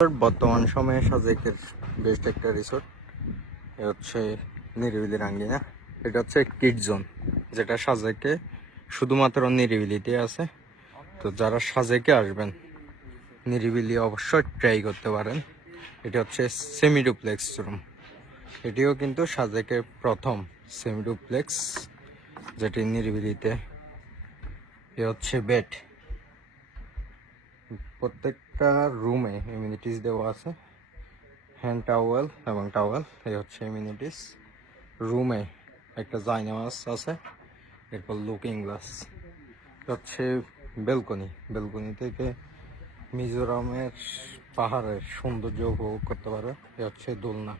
বর্তমান সময়ে সাজেকের বেস্ট একটা রিসোর্ট এ হচ্ছে নিরিবিলি রাঙ্গিনা। এটা হচ্ছে কিড জোন যেটা সাজেকে শুধুমাত্র নিরিবিলিতে আছে। তো যারা সাজেকে আসবেন, নিরিবিলি অবশ্যই ট্রাই করতে পারেন। এটা হচ্ছে সেমি ডুপ্লেক্স রুম এটিও কিন্তু সাজেকে প্রথম সেমি ডুপ্লেক্স যেটি নিরিবিলিতে। এ হচ্ছে বেড প্রত্যেকটা রুমে ইমিউনিটিস দেওয়া আছে। হ্যান্ড টাওয়েল এবং টাওয়েল এই হচ্ছে ইমিউনিটিস রুমে একটা জাইনামাস আছে, এরপর লুকিং গ্লাস হচ্ছে বেলকনি বেলকনি থেকে মিজোরামের পাহাড়ের সৌন্দর্য উপভোগ করতে পারবে এ হচ্ছে দোলনা।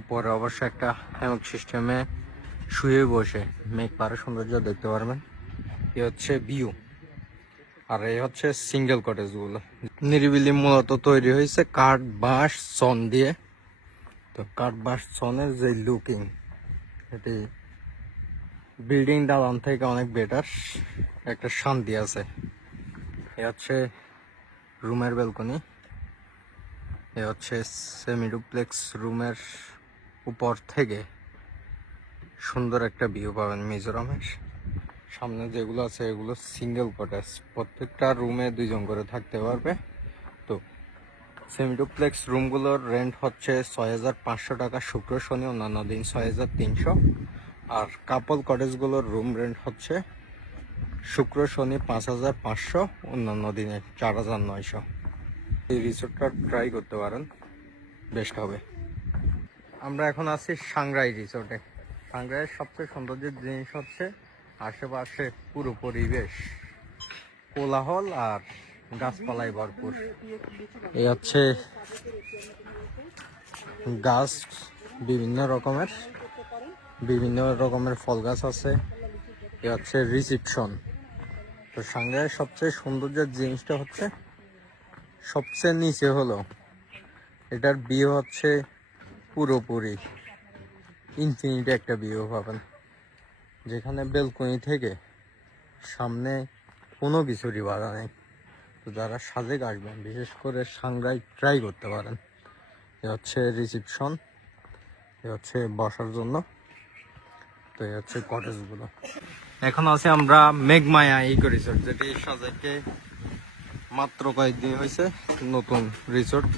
উপরে অবশ্য একটা হ্যামক সিস্টেমে শুয়ে বসে, মেঘ পাহাড়ের সৌন্দর্য দেখতে পারবেন। এ হচ্ছে ভিউ আর এই হচ্ছে সিঙ্গেল কটেজগুলো। নিরিবিলি মূলত তৈরি হয়েছে কাঠ, বাঁশ, চন দিয়ে। তো কাঠ, বাঁশ, চনের যে লুকিং এটি বিল্ডিং দালান থেকে অনেক বেটার একটা শান্তি আছে। এ হচ্ছে রুমের বেলকনি এ হচ্ছে সেমি ডুপ্লেক্স রুমের উপর থেকে সুন্দর একটা ভিউ পাবেন মিজোরামের। সামনে যেগুলো আছে, এগুলো সিঙ্গেল কটেজ প্রত্যেকটা রুমে দুইজন করে থাকতে পারবে। তো সেমি ডুপ্লেক্স রুমগুলোর রেন্ট হচ্ছে ছয় হাজার পাঁচশো টাকা শুক্র, শনি, অন্যান্য দিন ছয় হাজার তিনশো। আর কাপল কটেজগুলোর রুম রেন্ট হচ্ছে শুক্র, শনি পাঁচ হাজার পাঁচশো, অন্যান্য দিনে চার হাজার নয়শো। এই রিসোর্টটা ট্রাই করতে পারেন। বেস্ট হবে। আমরা এখন আছি সাংরাই রিসোর্টে সাংরাইয়ের সবচেয়ে সৌন্দর্যের জিনিস হচ্ছে আশেপাশে পুরো পরিবেশ, কোলাহল আর গাছপালায় ভরপুর। এই হচ্ছে গাছ বিভিন্ন রকমের বিভিন্ন রকমের ফল গাছ আছে। এ হচ্ছে রিসিপশন। তো সাংহাইয়ের সবচেয়ে সৌন্দর্যের জিনিসটা হচ্ছে, সবচেয়ে নিচে হলো, এটার বিয়ে হচ্ছে পুরোপুরি ইনফিনিটি একটা ভিউ পাবেন। যেখানে বেলকনি থেকে সামনে কোনো কিছুরই বাধা নেই। তো যারা সাজেক আসবেন, বিশেষ করে সাংরাই ট্রাই করতে পারেন। এ হচ্ছে রিসিপশন এ হচ্ছে বসার জন্য, তো এই হচ্ছে কটেজগুলো এখন আছে আমরা মেঘমায়া ইকো রিসোর্ট যেটি সাজেকে মাত্র কয়েকদিন হয়েছে নতুন রিসোর্ট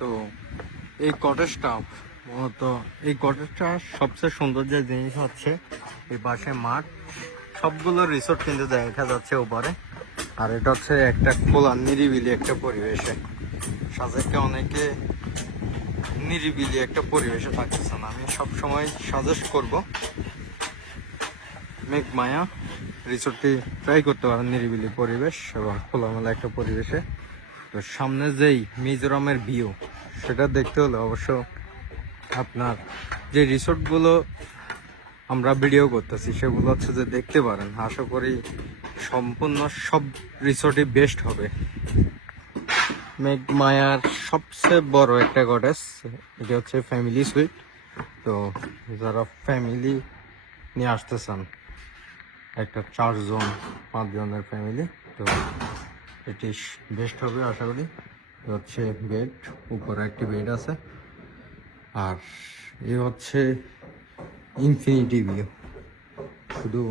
তো এই কটেজটা এই কটেজটা সবচেয়ে সৌন্দর্যের জিনিস হচ্ছে এই পাশে মাঠ। সবগুলো রিসোর্ট কিন্তু দেখা যাচ্ছে উপরে। আর এটা হচ্ছে একটা খোলা নিরিবিলি একটা পরিবেশে। সাজেকে অনেকে নিরিবিলি একটা পরিবেশে থাকতেছে না। আমি সবসময় সাজেস্ট করব মেঘ মায়া রিসোর্টটি ট্রাই করতে পারেন নিরিবিলি পরিবেশ এবং খোলামেলা একটা পরিবেশে। তো সামনে যেই মিজোরামের ভিউ সেটা দেখতে হলে অবশ্য আপনার যে রিসোর্টগুলো আমরা ভিডিও করতেছি, সেগুলো হচ্ছে যে দেখতে পারেন। আশা করি সম্পূর্ণ সব রিসোর্টই বেস্ট হবে। মেঘমায়ার সবচেয়ে বড় একটা কটেজ এটা হচ্ছে ফ্যামিলি সুইট। তো যারা ফ্যামিলি নিয়ে আসতে চান, একটা চারজন পাঁচজনের ফ্যামিলি, তো এটি বেস্ট হবে আশা করি। হচ্ছে বেড, উপরে একটি বেড আছে। আর এ হচ্ছে ইনফিনিটি ভিউ শুধু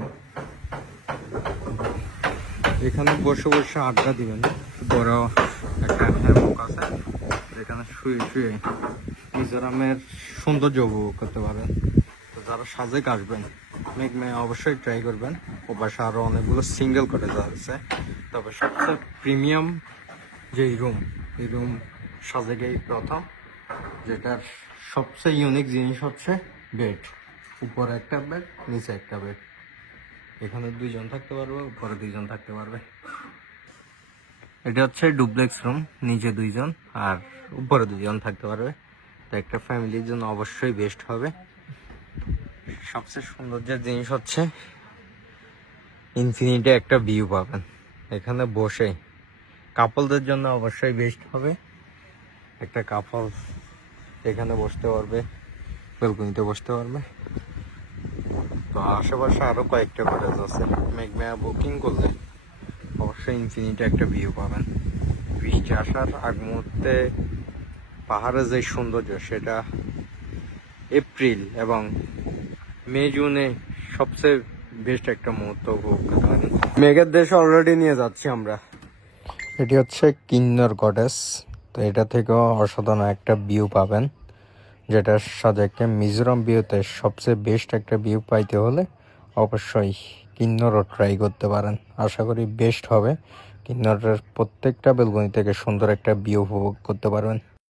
এখানে বসে বসে আড্ডা দিবেন বড় একটা হ্যামক আছে, যেখানে শুয়ে শুয়ে মিজোরামের সৌন্দর্য উপভোগ করতে পারেন তো যারা সাজেক আসবেন মেঘমেয়ে অবশ্যই ট্রাই করবেন। ও পাশে আরও অনেকগুলো সিঙ্গেল কটেজ আছে। তবে সবচেয়ে প্রিমিয়াম যেই রুম এই রুম সাজেকেই প্রথম, যেটার সবচেয়ে ইউনিক জিনিস হচ্ছে বেড উপরে একটা বেড নিচে একটা বেড এখানে দুইজন থাকতে পারবে, উপরে দুইজন থাকতে পারবে। এটা হচ্ছে ডুপ্লেক্স রুম নিচে দুইজন আর উপরে দুইজন থাকতে পারবে। তো একটা ফ্যামিলির জন্য অবশ্যই বেস্ট হবে। সবচেয়ে সৌন্দর্যের জিনিস হচ্ছে ইনফিনিটি একটা ভিউ পাবেন। এখানে বসে কাপলদের জন্য অবশ্যই বেস্ট হবে। একটা কাপল এখানে বসতে পারবে বেলকনিতে বসতে পারবে। তো আশেপাশে আরও কয়েকটা কলেজ আছে। মেঘমেয়া বুকিং করলে অবশ্যই ইনফিনিটি একটা ভিউ পাবেন। বৃষ্টি আসার আগ মুহূর্তে পাহাড়ের যে সৌন্দর্য, সেটা এপ্রিল এবং মে, জুনে সবচেয়ে বেস্ট একটা মুহূর্ত উপভোগ করতে পারি মেঘের দেশে অলরেডি নিয়ে যাচ্ছি আমরা। এটি হচ্ছে কিন্নর গডেস তো এটা থেকেও অসাধারণ একটা ভিউ পাবেন যেটা সাজেকে মিজোরাম ভিউতে সবচেয়ে বেস্ট একটা ভিউ পাইতে হলে অবশ্যই কিন্নরও ট্রাই করতে পারেন। আশা করি বেস্ট হবে। কিন্নরের প্রত্যেকটা বেলগুনি থেকে সুন্দর একটা ভিউ উপভোগ করতে পারবেন।